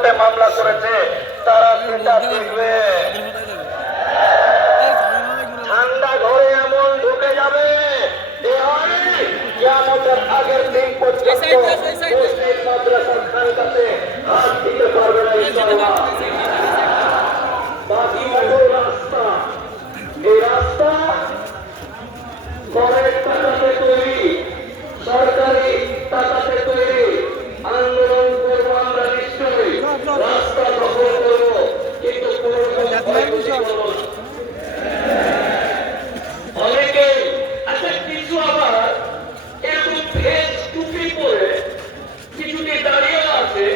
কোর্টে মামলা করেছে তারা সেটা দেখবে। ঠান্ডা ঘরে এমন ঢুকে যাবে কিয়ামতের আগের দিন পর্যন্ত মুসলিম মাদ্রাসার খানকাতে হাত দিতে পারবে না ইনশাআল্লাহ। বাকি রাস্তা, এই রাস্তা গভর্নমেন্ট টাকাতে তৈরি, সরকারি টাকাতে তৈরি। আন্দোলন করবো আমরা নিশ্চয়ই, রাস্তা দখল করবো, কিন্তু অনেকে আচ্ছা কিছু আবার এরকম ভেজ টুপি পরে কিছুটি দাঁড়িয়ে আছে,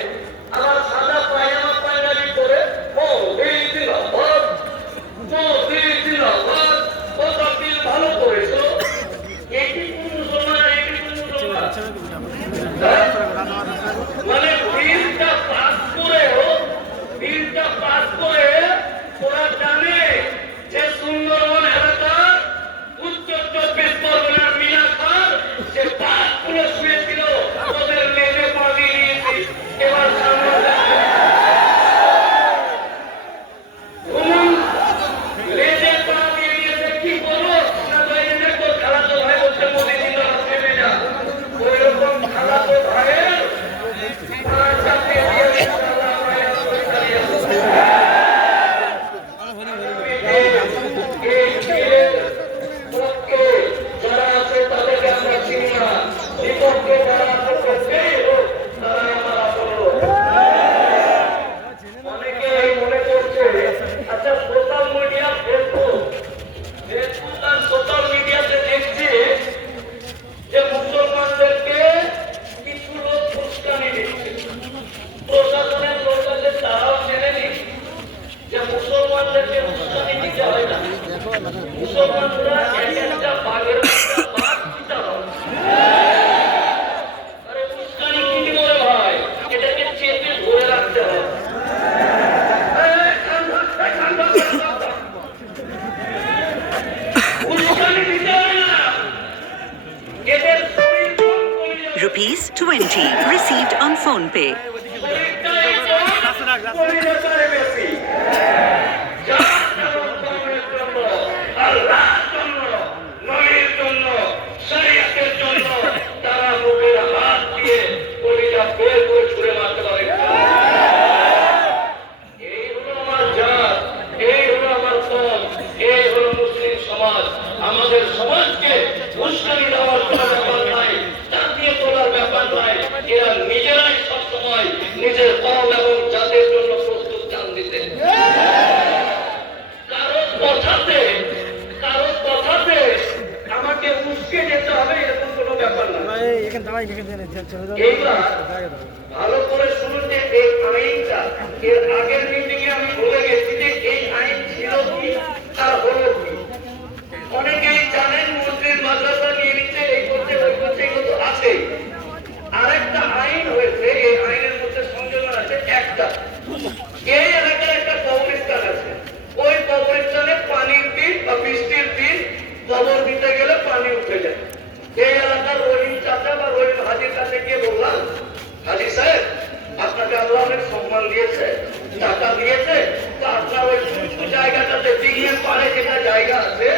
আবার সাদা পায়জামা পাঞ্জাবি পরে ও দিন ও তাবিল ভালো করেছো। এটি কোন মুসলমান, এটি কোন মুসলমান? মানে বিলটা পাস করে ওরা জানে যে সুন্দরবন এলাকার উত্তর 24 পরগনার মিনাখার যে বাসগুলো শুয়েছিল ওদের লেজে পা দিয়ে দিয়েছি। এবার সামনে লেজে পা দিয়ে দিয়েছে, কি করবো না বাইরে দেখো খালাতো ভাই বলছে মোদী ছিল নেমে যা, ওই রকম খালাতো ভাইয়ের চাপিয়ে দিয়ে যারা আছে তাদেরকে আমরা চিনি না, বিপক্ষে যারা আছে তারা আমার আপন। অনেকে মনে করছে আচ্ছা সোশ্যাল মিডিয়া ফেসবুক আর সোশ্যাল মিডিয়াতে দেখছে যে মুসলমানদেরকে কিছু লোক উস্কানি দিচ্ছে। প্রশাসনের লোক আছে, তারাও জেনে নিন যে মুসলমানদেরকে উস্কানি দিতে হয় না। মুসলমানরা একটা বাঘের বাঘ দিতে হয়। আরে উস্কানি কি দিব রে ভাই, এটাকে চেপে ধরে রাখতে হয়। উস্কানি দিতে হয় না, এদের শরীর ₹20 received on phone pay. আমাদের সমাজকে উস্কানি দেওয়ার কোনো ব্যাপার নাই, চাপিয়ে তোলার ব্যাপার নাই। এরা নিজেরাই সবসময় নিজের কম এবং জাতির জন্য প্রস্তুত জান দিতে। কারো কথাতে আমাকে উস্কে যেতে হবে এরকম কোনো ব্যাপার না। এইবার ভালো করে শুনুন যে এই আইনটা, এর আগের মিটিংয়ে আমি বলে গেছি যে এই আইন ছিল কি আর হলো কি। অনেকেই জানেন মন্ত্রীর মাদ্রাসা নিয়ে নিচ্ছে, এই করছে ওই করছে, এগুলো তো আছে। আরেকটা আইন হয়েছে, এই আইনের মধ্যে সংযোজন আছে একটা। এই এলাকার একটা কবরস্থান আছে, ওই কবরস্থানে পানির পিঠ বা বৃষ্টির পিঠ কবর দিতে গেলে পানি উঠে যায়। এই এলাকার রহিম চাচা বা রহিম হাজির কাছে গিয়ে বললাম, হাজি সাহেব আপনাকে আল্লাহ অনেক সম্মান দিয়েছে, টাকা দিয়েছে, তো আপনার ওই সুস্থ জায়গাটাতে দিঘির পাড়ে যেটা জায়গা আছে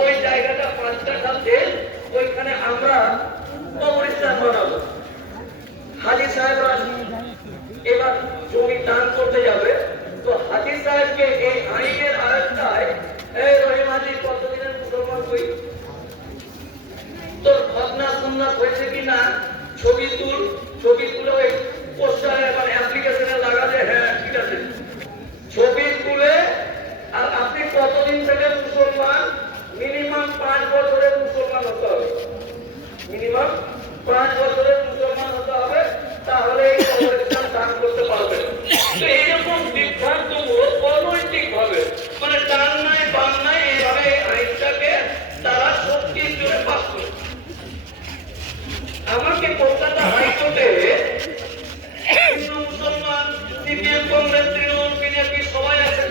ওই জায়গাটা 5 টাকা দেন, ওইখানে আমরা কবরস্থান বানাবো। হাজি সাহেবরা এবার জমি দান করতে যাবে, তো হাজি সাহেবকে এই আইনের আরেকটায় এই রহিম হাজি কতদিনের মুসলমান হই, তোর ঘটনা সুন্নাত হয়েছে কি না ছবি তুলে ওই পোস্টারে মানে অ্যাপ্লিকেশনে লাগালে, হ্যাঁ ঠিক আছে, ছবি তুলে। আর আপনি কতদিন থেকে মুসলমান? মিনিমাম 5 বছরের মুসলমান হতে হবে, মিনিমাম 5 বছরের মুসলমান হতে হবে, তাহলে এই কবরস্থান দান করতে পারবেন। তো এইরকম বিভ্রান্তমূলক অনৈতিক ভাবে মানে ডান নাই বাম নাই এইভাবে আইনটাকে তারা শক্তি জুড়ে পাস করে। আমাকে কলকাতা হাইকোর্টে মুসলমান সিপিএম কংগ্রেস তৃণমূল বিজেপি সবাই আছে,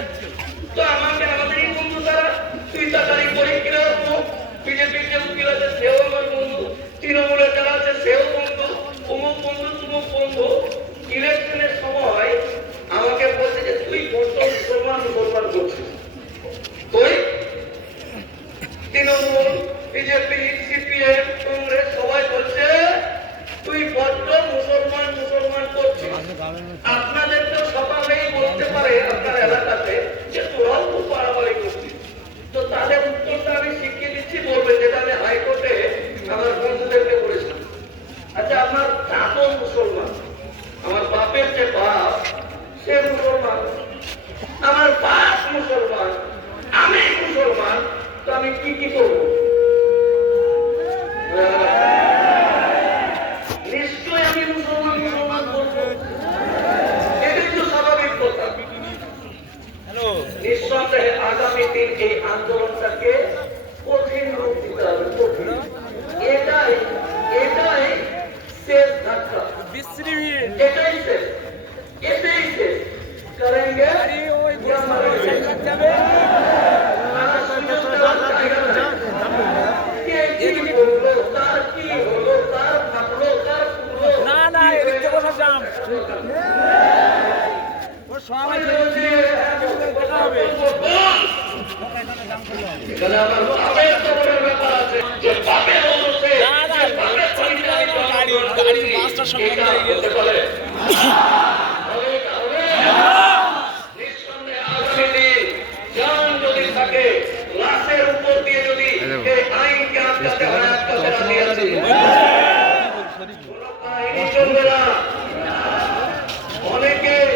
তো আমাকে আমাদেরই বন্ধু তারা, তুই তাড়াতাড়ি করে কিরকম বিজেপির যে উকিল আছে সেও আমার বন্ধু, তৃণমূলের যারা আছে সেও বন্ধু, অমুক বন্ধু তুমুক বন্ধু। ইলেকশনের সময় এলাকাতে যে তোরাও তো পারাপারি করছিস। তো তাদের উত্তরটা আমি শিখিয়ে দিচ্ছি, বলবে যেটা আমি হাইকোর্টে আমার বন্ধুদেরকে বলেছিলাম। আচ্ছা, আপনার দাদু মুসলমান, আমার বাপের যে বাপ সে মুসলমান, আমার বাপ মুসলমান, আমি মুসলমান, তো আমি কি কি করবো? নিশ্চয় আমি মুসলমান মুসলমান বলবো, এটাই তো স্বাভাবিক কথা। নিঃসন্দেহে আগামী দিন এই আন্দোলনটাকে কঠিন রূপ দিতে হবে, কঠিন। এটাই এটাই শেষ ধাক্কা, এটাই শেষ, এটাই শেষ করেंगे या मरेंगे। আর সুযোগ দেওয়ার জায়গা নাই। কে কি বললো, তার কি হলো, তার ভাবলো, তার পুরো এখানে আমার বাপের খবরের ব্যাপার আছে, যে বাপের অনুসে বাপের পরিচয় এটা হতে পারে। নিঃসন্দেহে আগামী দিন জান যদি থাকে, লাশের উপর দিয়ে যদি এই আইনকে আটকাতে হয়, আটকাতে রাজি আছি। কোনো কাহিনী চলবে না। অনেকেই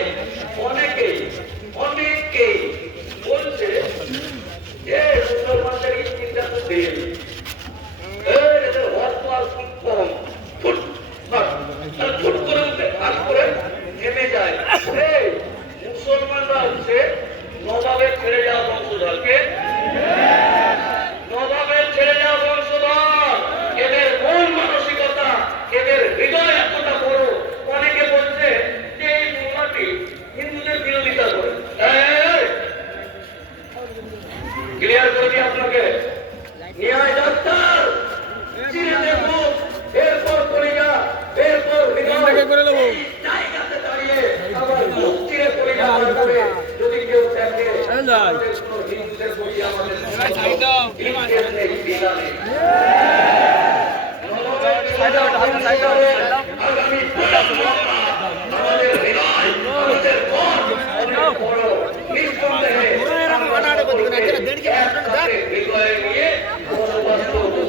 অনেকেই অনেকেই বলছে যে মুসলমানদের ইসলামটা তো দেন, এদের হজ তো আর খুব কম, ফুট ফুট করে উঠে হাত করে নেমে যায়। মুসলমানরা হচ্ছে নবাবের ছেড়ে যাওয়া বংশধরকে, নবাবের ছেড়ে যাওয়া বংশধর। এদের মন মানসিকতা, এদের হৃদয় এতটা বড়। অনেকে বলছে যে এই মোল্লাটি হিন্দুদের বিরোধিতা করে। ক্লিয়ার করে দিই আপনাকে, ন্যায় ডাক্তার চিনে দেখুন, এরপর কলিজা, এরপর হৃদয় করে দেবো। জায়গাতে দাঁড়িয়ে আবার মুখ চিরে কলিজা করে যদি কেউ দেখে আমাদের কোনো হিন্দুদের বলি আমাদের আগামী আমাদের হৃদয়, আমাদের মন অনেক বড়। নিঃসন্দেহে হৃদয়ে নিয়ে বসবাস করবো।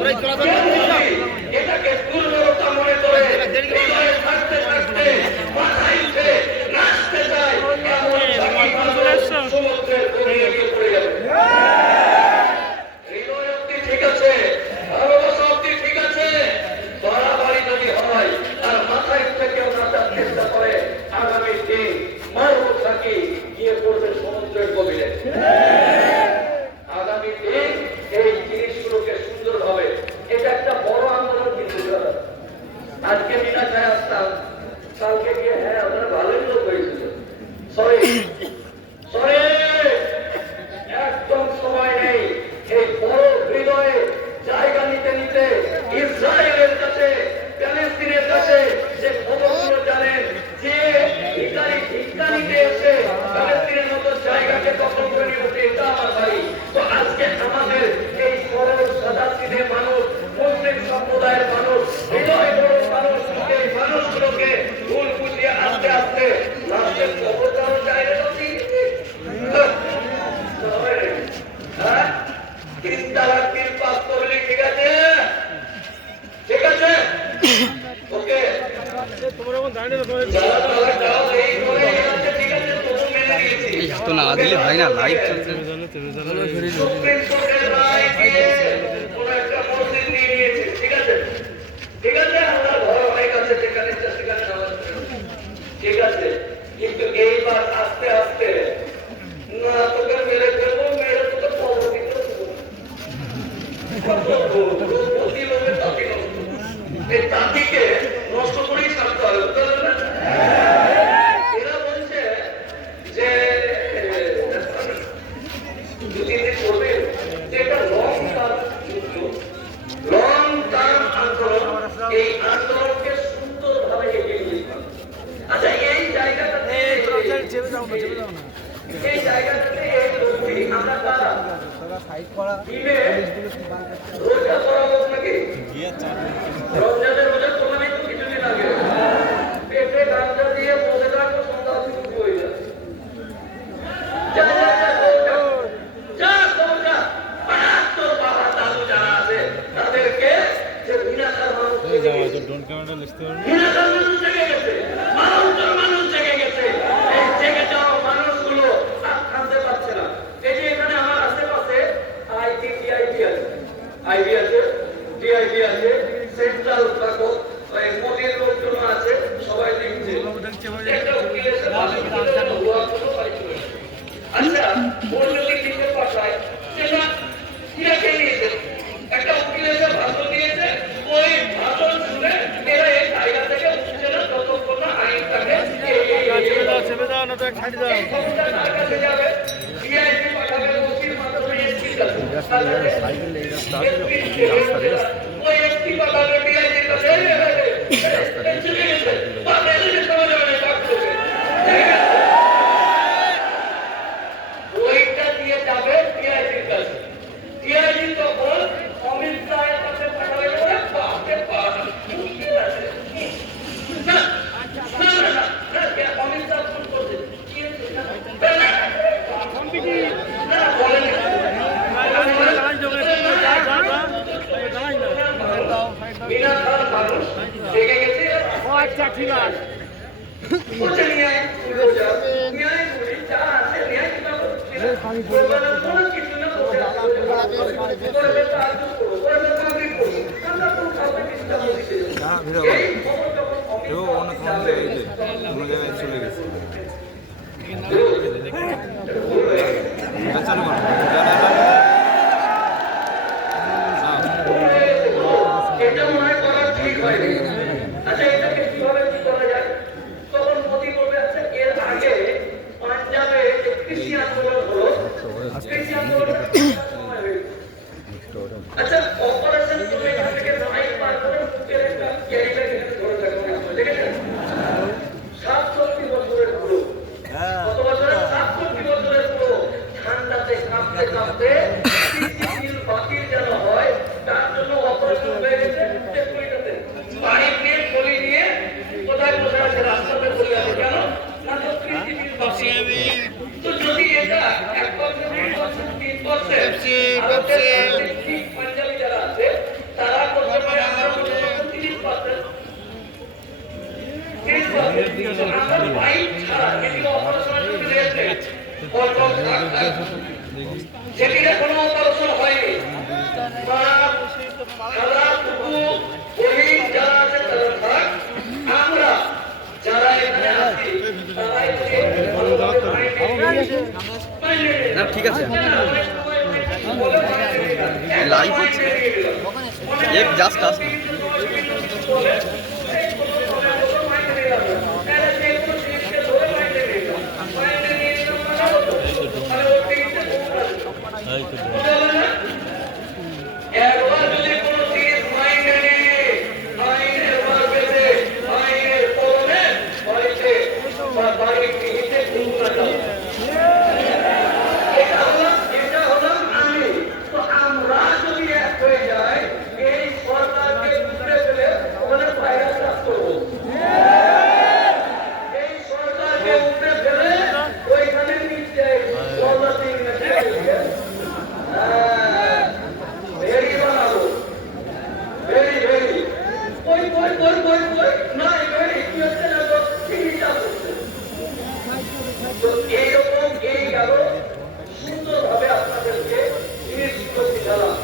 এটাকে দুর্বলতা মনে করে হৃদয়ে থাকতে থাকতে মাথায় উঠে নাচতে চায়, এমন সমুদ্রের গভীরে গিয়ে পড়ে যাবে। হৃদয় অব্দি ঠিক আছে, ভালোবাসা অব্দি ঠিক আছে, বাড়াবাড়ি যদি হয় আর মাথায় উঠে কেউ নাচার চেষ্টা করে, আগামী দিন মারব থাকি গিয়ে পড়বে সমুদ্রের গভীরে। আগামী দিন এই জিনিসগুলোকে সুন্দরভাবে, এটা একটা বড় আন্দোলন কিন্তু। আজকে মিনাখায় আসতাম, কালকে গিয়ে হ্যাঁ আপনারা ভালোই লোক হয়েছিল, সরি সরি, একদম সময় নেই। এই বড় হৃদয়ে জায়গা নিতে নিতে ইসরায়েলের কাছে, প্যালেস্তিনের কাছে যে খবরগুলো জানেন, যে ভিক্ষা নিতে এসে প্যালেস্তিনের মতো জায়গাকে দখল করে নিয়েছে, এটা আমার বাড়ি। তো আজকে আমাদের এই সরল সাদাসিধে মানুষ, মুসলিম সম্প্রদায়ের মানুষ, হৃদয় বড় মানুষ, এই মানুষগুলোকে ভুল বুঝিয়ে আস্তে আস্তে লাশের কবর দেওয়ার জায়গাটা হ্যাঁ 3 তালাক 3 পাস করলে ঠিক আছে, ঠিক আছে, ওকে। তো না দিলে হয় না, লাইভ চলছে। সুপ্রিম কোর্টের রায় দিয়ে কোনো একটা মসজিদ নিয়ে নিয়েছে, ঠিক আছে, ঠিক আছে, আমরা ঘর অনেক আছে যেখানে সেখানে নামাজ পড়ি, ঠিক আছে। কিন্তু এইবার আস্তে আস্তে না তোকে মেরে ফেলবো, মেরে তোকে কবর দিতে দেবো। এই জাতিকে নষ্ট করেই ছাড়তে হবে, বুঝতে পারলেন না? এরা বলছে যে দুদিন করবে, এটা লং টার্ম যুদ্ধ, লং টার্ম আন্দোলন। এই আন্দোলনকে সুন্দরভাবে এগিয়ে নিয়ে যাবে। আচ্ছা, এই জায়গাটাতে এই জায়গাটাতে এই লোকটি আমরা তারা দিনে রোজা করা হোক নাকি? রমজানের রোজা তোলা নেই তো কিছুদিন আগে, পেটে গাঞ্জা দিয়ে বসে থাকবো, সন্ধ্যা শুরু হয়ে যায়। মানুষ জেগে গেছে, মানুষ জেগে গেছে। এই জেগে যাওয়া মানুষগুলো আর থামতে পারছে না। এই যে এখানে আমার আশেপাশে আইবি আছে, ডিআইবি আছে, সেন্ট্রাল থাকো, মোদির লোকজন আছে, সবাই দেখছে। একটা উকিল এসে আচ্ছা, ওর যদি লিখে পাঠায় সেটা কে নিয়েছে? একটা উকিল এসে ভাষণ দিয়েছে, ওই ভাষণ শুনে এরা এই জায়গা থেকে উঠছে না যতক্ষণ না আইনটাকে তার কাছে যাবে, ডিআইবি পাঠাবে, ওসির মাধ্যমে এসপির কাছে, ওই এসপি পাঠাবে ডিআইবির কাছে, ওইটা দিয়ে যাবে ডিআইবির কাছে। ডিআইবি তখন অমিত শাহের কাছে পাঠাবে, ওরে বাপরে বাপ, মুশকিল আছে। না না না না, অমিত শাহ ফোন করছে, কি হয়েছে? না বলেন বিনা খাওয়ার মানুষ জেগে গেছে। আচ্ছা ঠিক আছে বলছে ন্যায় পুরো যাও, ন্যায় পুরি যা আছে ন্যায় কি পাবো? কোনো কিছু না করবে তার করবো, করবে কমপ্লিট করবো, আমরা কোনো কাউকে ডিস্টার্ব দিতে যাবো। এই খবর যখন অনেক চলে গেছে এটা মনে করা ঠিক হয়নি। আচ্ছা, এটাকে কিভাবে কি করা যায়? তখন মোদি বলবে, আচ্ছা এর আগে পাঞ্জাবে যে কৃষি আন্দোলন হলো, কৃষি আন্দোলনের সময় হয়েছে। আচ্ছা, অপারেশন করে এখান থেকে লাইন পার করে বুকের একটা ক্যারি ব্যাগ ধরে থাকবে, দেখেছেন? 67 বছরের পুরো, কত বছরের? 67 বছরের পুরো, ঠান্ডাতে কাঁপতে কাঁপতে বাতিল যেন হয় তার জন্য অপারেশন হয়ে গেছে। পাইপ নিয়ে গলি নিয়ে কোথায় বসে আছে? রাস্তাতে বসে আছে। কেন? না তো পৃথিবীর বাতিল। তো যদি এটা 1%, 2%, 3% পাঞ্জাবি যারা আছে তারা করতে পারে, আমরা করতে পারবো 30%। আমরা পাইপ ছাড়া যেটি অপারেশনের জন্য রয়েছে, যেটি কোনো অপারেশন হয়নি, আমরা যারা এখানে আছি না ঠিক আছে লাইভ হচ্ছে এক জাস্ট আস একবার যদি কোনো জিনিস মাইনে নিয়ে আইনের মারফতে আইনের কলমে বাড়িতে বা বাড়ির গৃহীতে ঢুকতে যাও। এটা হলাম আমি। তো আমরা যদি এক হয়ে যাই, এই সরকারকে উপরে ফেলে ওখানে ভাইরাস চাষ করবো। এই সরকারকে উপরে ফেলে ওইখানে নিচে ভেরি বানাবো, ভেরি ভেরি ওই না ভেরি কি হচ্ছে না তো চিকিৎসা করছে। তো এইরকম এই গেল সুন্দরভাবে আপনাদেরকে জিনিসগুলো শিখালাম।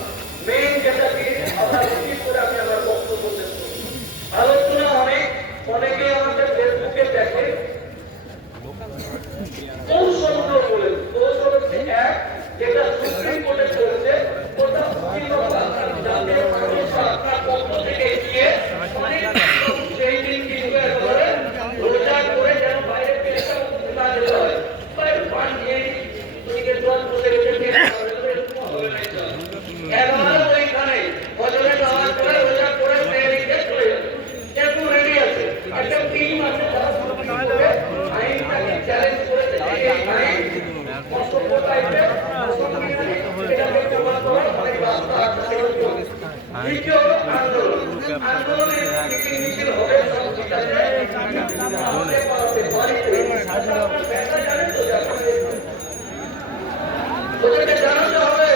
মেইন যেটা কি আমরা রিপিট করে আমি আমার বক্তব্য শেষ করি। আলোচনা অনেকেই আমাদের ফেসবুকে দেখে কৌশলগুলো বলে, কৌশল হচ্ছে এক, যেটা সুপ্রিম কোর্টে চলছে ওটা জাতীয় মানুষ আপনার পক্ষ থেকে গিয়ে সেই দিন কিন্তু একেবারে রোজা করে যেন বাইরে পেশা না যেতে হয়, বাইরে পান খেয়ে দিকে জল বসে গেছে একেবারে ওইখানে বছরে নামাজ করে রোজা করে মেয়েদিকে চলে যাবে। একটু রেডি আছে, একটা টিম আছে যারা আইনটাকে চ্যালেঞ্জ করেছে। এই আইন অসভ্য টাইপের এটাকে প্রমাণ করার অনেক রাস্তা আছে। দ্বিতীয় হলো আন্দোলন। আন্দোলনের মিছিল হবে, সব ঠিক আছে, ওদেরকে জানাতে হবে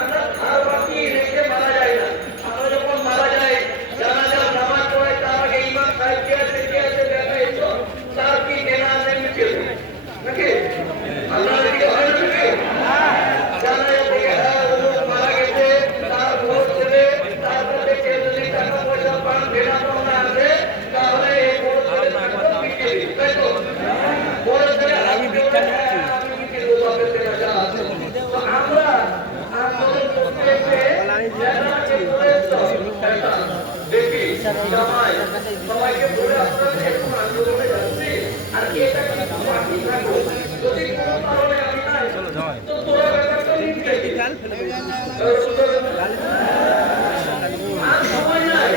আমরা ধার বাকি রেখে মারা যায় না। আমরা যখন মারা যাই জানাজার নামাজ পড়াই তার আগে কিন্তু বাপের থেকে জানা আছে। তো আমরা আন্দোলন করতে এসে জেনারেলকে বলেছো, দেখি জামাই সবাইকে বলে আপনারা এখন আন্দোলনে যাচ্ছি, আর এটা কিন্তু বাকি থাকো, যদি কোনো কারণে আমি নাই তো তোরা ব্যাপারটা লিখে দিই। আর সময় নাই,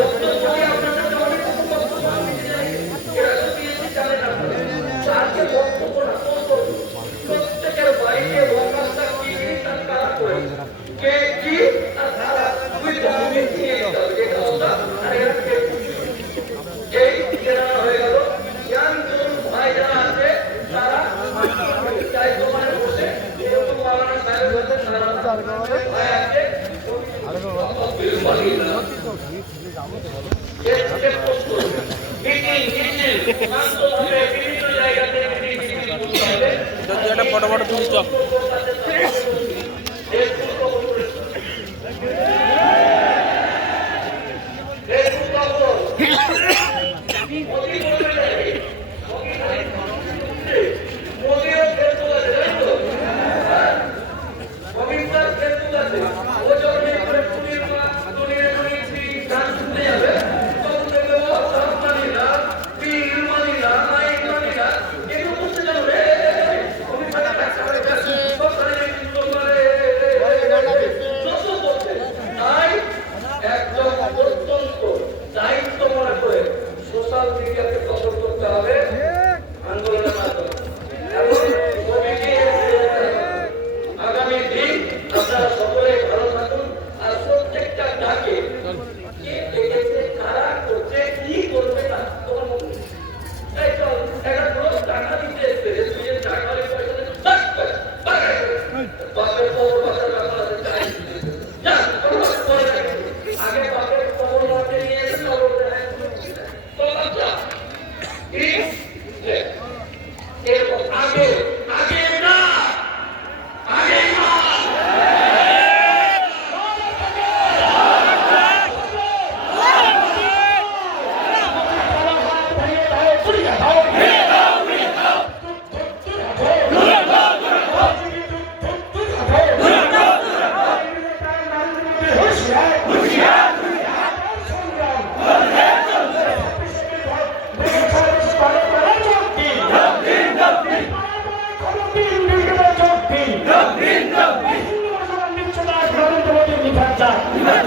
বক্তব্য দিয়ে আপনাদের অনেক বক্তব্য আমি দিই, এরা তো বিএনপি জানে না। আজকে বক্তব্য না, প্রত্যেকের বাড়িতে বক্তব্যটা কি তার কারা করে, কে কি আর তারা দুই দলকে নিয়ে যেতে হবে, এটা ওটা আর এরা কে এই জেনারেল হয়ে গেল। ইয়াং তরুণ ভাই যারা আছে তারা চাই তোমার বসে এরকম মাওলানা সাহেব হচ্ছে, তারা ভাই আছে বিভিন্ন জায়গাতে একটা ফটো ফটো তুলি চল একদম অত্যন্ত দায়িত্ব মনে করে সোশ্যাল মিডিয়াতে কভার করতে হবে আন্দোলনের মাধ্যমে এবং কমিটি আগামী দিন আপনারা সকলে ভালো থাকুন। আর প্রত্যেকটা ডাকে কে ডেকেছে, কারা করছে, কি করবে না তোমার মধ্যে এই তো একটা লোক টাকা দিতে এসছে, তুই যে টাকার পয়সা বাপের খবর বাসার ব্যাপার আছে চাই যা আগে বাপের খবর বাড়তে নিয়ে এসে খবর দেয় তো বাচ্চা এরকম আগে আগে না আগে না Dog,